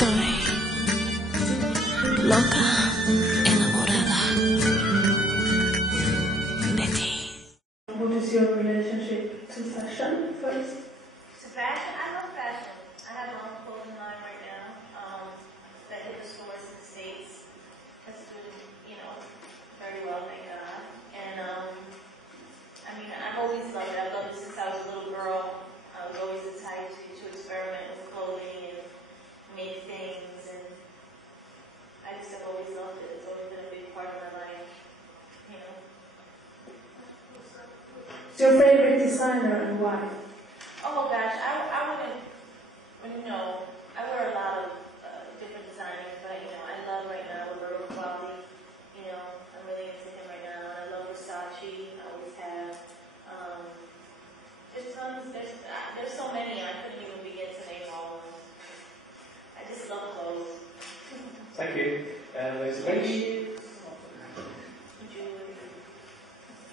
Estoy loca, enamorada de ti. What is your relationship to fashion first? To fashion? I love fashion. I have my own clothing line right now that hit the stores in the States. That's doing, very well, thank God. And, I've always loved it. I've loved it since I was a little girl. I was always the type to experiment with clothing and make things, and I just have always loved it. It's always been a big part of my life, What's your favorite designer and why? Oh gosh, I wouldn't, I wear a lot of different designers, but I love right now Roberto Cavalli. I'm really into him right now. I love Versace. I always have. There's tons. There's so many. I couldn't even begin to name all of them. I just love clothes. Thank you. There's a question.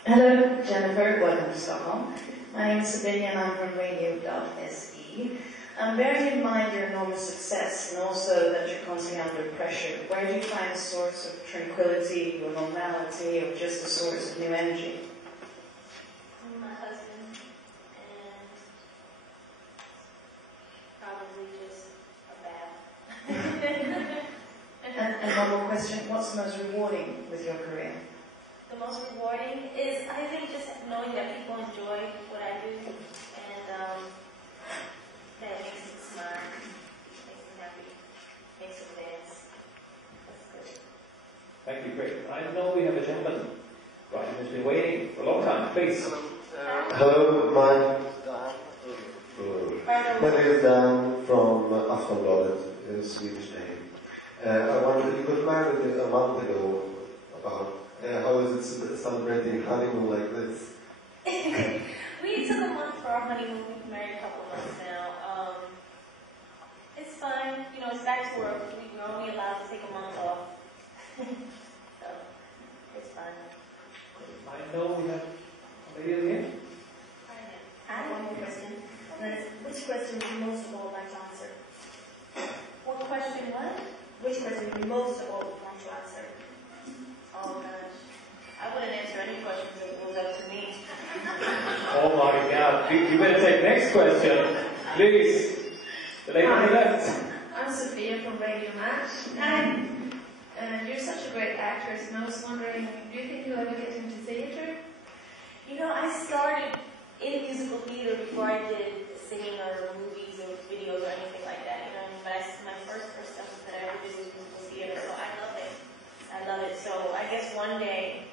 Hello, Jennifer. Welcome to Stockholm. My name is Sabine and I'm from radio.se. Bearing in mind your enormous success and also that you're constantly under pressure, where do you find a source of tranquility or normality or just a source of new energy? My husband, and probably just a bath. And one more question, what's the most rewarding with your career? The most rewarding is, I think, just knowing that people enjoy what I do, and that makes me smile, makes me happy, makes me dance. That's good. Thank you, great. I know we have a gentleman. Right, who's been waiting for a long time. Please. Hello, my name is Dan from Aftonbladet, a Swedish name. I wondered, you got married a month ago. About how is it celebrating honeymoon like this? We took a month for our honeymoon. We've been married a couple of months now. It's fun. It's back to work. We're only allowed to take a month off. So, it's fun. I know we have a lady in here. I have one more question. And that is, which question would you most of all like to answer? What question was? Which question would you most of all like to answer? Oh gosh. I wouldn't answer any questions if it was up to me. Oh my God. You better take next question. Please. The lady on the left. I'm Sophia from Radio Match. Hi. You're such a great actress, and I was wondering, do you think you'll ever get into theater? I started in musical theater before I did singing or movies or videos or anything like that. But my first stuff that I ever did was musical theater, so I love it. I love it. So I guess one day,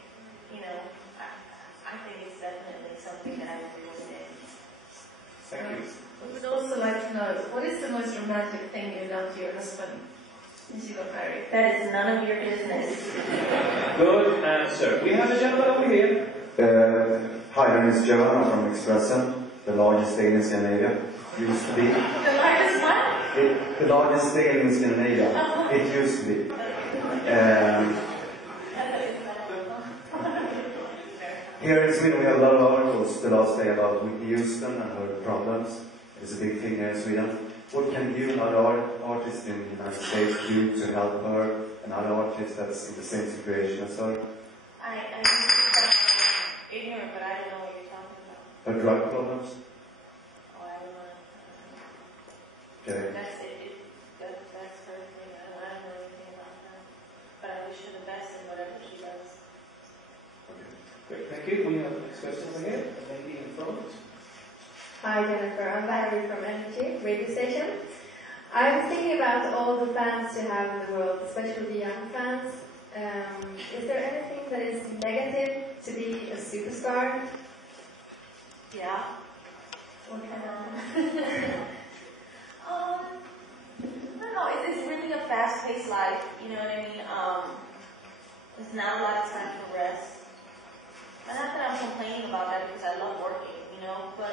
I think it's definitely something that I would do one day. Thank you. I would also like to know, what is the most romantic thing you've done to your husband since you got married? That is none of your business. Good answer. We have a gentleman over here. Hi, my name is Joanna from Expressen, the largest sale in Scandinavia. Used to be. The largest what? The largest sale in Scandinavia. It used to be. Here in Sweden we have a lot of articles the last day about Whitney Houston and her problems. It's a big thing here in Sweden. What can you and other artists in the United States do to help her and other artists that's in the same situation as her? I'm ignorant, but I don't know what you're talking about. Her drug problems? Oh, I don't know. Okay. That's it. That's her thing. I don't know anything about that. But I wish her the best in whatever she does. Great, thank you. We have a next question over here. A lady in front. Hi Jennifer, I'm Valerie from Energy Radio Station. I was thinking about all the fans you have in the world, especially the young fans. Is there anything that is negative to be a superstar? Yeah. What kind of? I don't know. It's really a fast-paced life. You know what I mean? There's not a lot of time for rest. And not that I'm complaining about that because I love working, but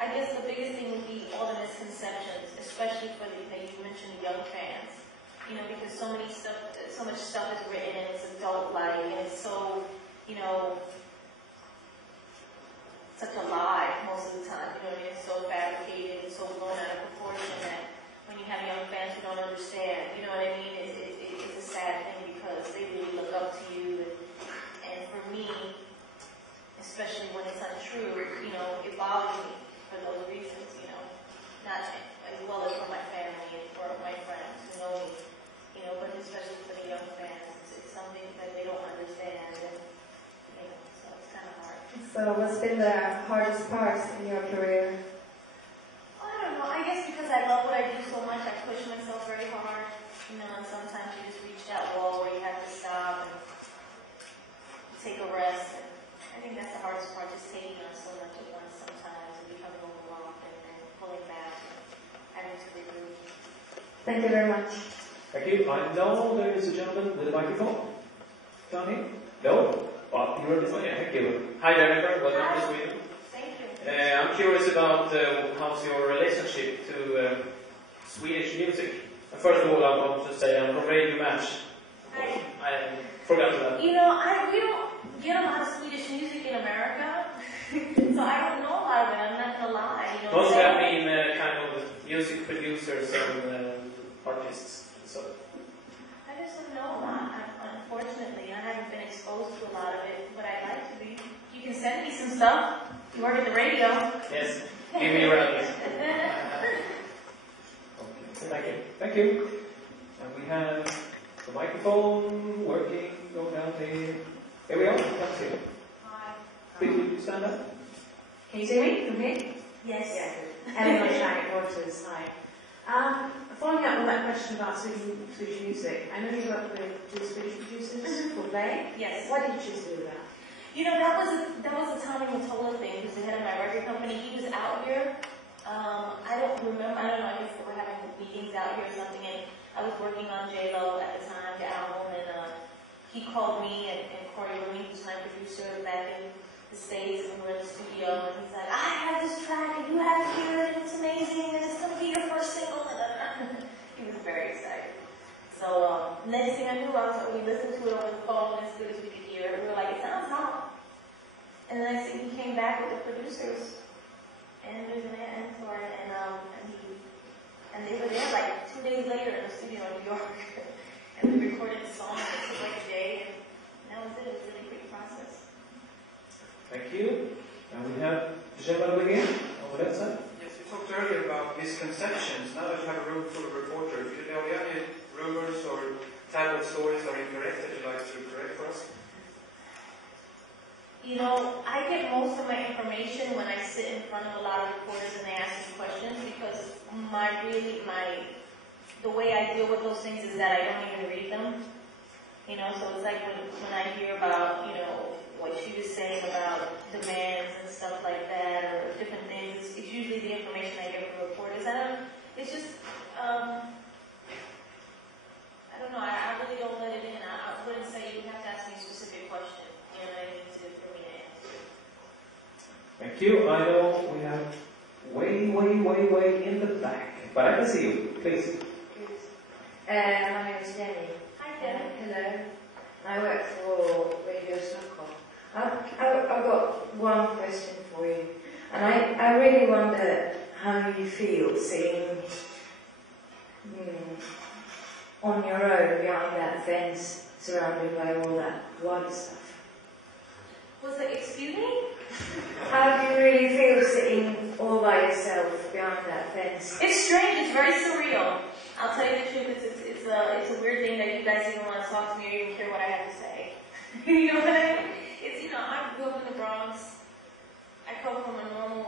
I guess the biggest thing would be all the misconceptions, especially for you mentioned young fans, because so much stuff is written and it's adult-like and it's so, such a lie most of the time, it's so fabricated and so blown out of proportion that when you have young fans who don't understand as well as for my family and for my friends who know me, but especially for the young fans, it's something that they don't understand, and, so it's kind of hard. So what's been the hardest part in your career? I don't know, I guess because I love what I do so much, I push myself very hard, and sometimes you just reach that wall where you have to stop and take a rest, and I think that's the hardest part, just taking on so much at once sometimes and becoming overwhelmed and pulling back and having to regroup. Thank you very much. Thank you. I know there is a gentleman with a microphone. Johnny? No? Well, you were this one. Thank you. Hi, Jennifer. Welcome to Sweden. Thank you. I'm curious about how's your relationship to Swedish music. First of all, I want to say I'm from Radio Match. Hi. I forgot that. We don't get a lot of Swedish music in America, so I don't know a lot of it. I'm not gonna lie. Mostly I mean kind of music producers and artists. So. I just don't know a lot, unfortunately. I haven't been exposed to a lot of it, but I'd like to be. You can send me some stuff. You work at the radio. Yes. Give me your address. Thank you. Thank you. And we have the microphone working, going down here. Here we are. Come see. Hi. Please, would you stand up? Can you see me from here? Yes. Eleanor Shank, Reuters. Hi. Following up on that question about Swedish music, I know you work with two Swedish producers for Play. Yes. Why did you choose to do that? That was a Tommy Mottola thing. Who's the head of my record company. He was out here. I don't remember. I don't know. I guess they were having meetings out here or something. And I was working on J-Lo at the time, the album, and he called me and Corey Rooney, who's my producer back in the States, and we were in the studio, and he's like, I have this track, and you have to hear it, and it's amazing, and it's going to be your first single. He was very excited. So next thing I knew, we listened to it over the phone as good as we could hear it. We were like, it sounds hot. And then I think he came back with the producers, and there's an end for it, and they were there like 2 days later in the studio in New York, and we recorded the song. It took like a day, and that was it. It was a really quick process. Thank you. And we have the gentleman again over that side. Yes, you talked earlier about misconceptions. Now that you have a room full of reporters, do you have any rumors or tabloid stories that are incorrect that you'd like to correct for us? I get most of my information when I sit in front of a lot of reporters and they ask me questions, because the way I deal with those things is that I don't even read them. So it's like when I hear about, what she was saying about demands and stuff like that, or different things, it's usually the information I get from reporters. It's just, I don't know, I really don't let it in. I wouldn't say you have to ask me a specific question, for me to answer. Thank you. I know we have way in the back, but I can see you. Please. My name is Jenny. Hi, Jenny. Hello. I work for Radio Stockholm. I've got one question for you. And I really wonder how you feel sitting on your own behind that fence, surrounded by all that white stuff. Excuse me? How do you really feel sitting all by yourself behind that fence? It's strange. It's very surreal. I'll tell you the truth. It's a weird thing that you guys even want to talk to me or even hear what I have to say. You know what I mean? I grew up in the Bronx. I come from a normal